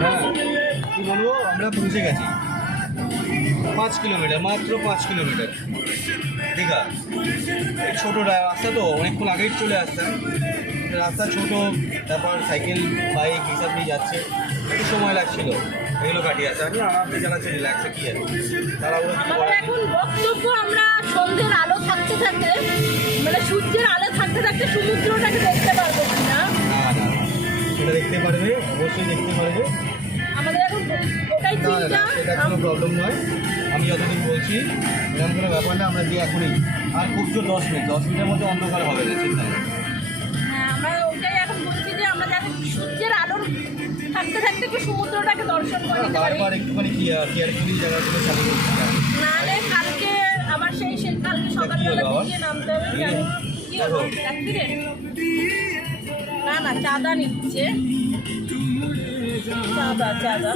হ্যাঁ কি বলবো, আমরা পৌঁছে গেছি 5 কিলোমিটার, মাত্র 5 কিলোমিটার। দীঘা এই ছোটো রাস্তা তো, অনেকক্ষণ আগেই চলে আসতাম, রাস্তা ছোট, তারপর সাইকেল বাইক হিসাব নিয়ে যাচ্ছে, একটু সময় লাগছিল, এগুলো কাটিয়ে আসছে। আমি আরামে চালাচ্ছি, রিল্যাক্সে কি আছে তারা ওরা কিছু আমাদের এখন বক্তব্য, আমরা সন্ধ্যের আলো থাকতে থাকতে, মানে সূর্যের আলো থাকতে থাকতে সমুদ্রটাকে দেখতে পারবো কিনা। না না, সেটা দেখতে পারবে, অবশ্যই দেখতে পারবে। আমাদের এখন ওটাই না না চিন্তা। সেটা কোনো প্রবলেম নয়, আমি যতদিন বলছি এরকম কোনো ব্যাপার না। আমরা গিয়ে এখনই আর খুব জোর 10 মিনিটের মধ্যে অন্ধকার হবে না, চিন্তা নেই। হ্যাঁ, আমরা ওটাই এখন বলছি যে আমরা যাতে সূর্যের আলো থাকতে থাকতে একটু সমুদ্রটাকে দর্শন করে নিতে পারি। বারবার একটুখানি কেয়ারফুলি জায়গাগুলো চালু করছি। নাহলে কালকে আবার সেই কালকে সকালবেলা দিকে নামতে হবে। কি হলো অ্যাক্সিডেন্ট? না না, চাঁদা নিচ্ছে, চাঁদা।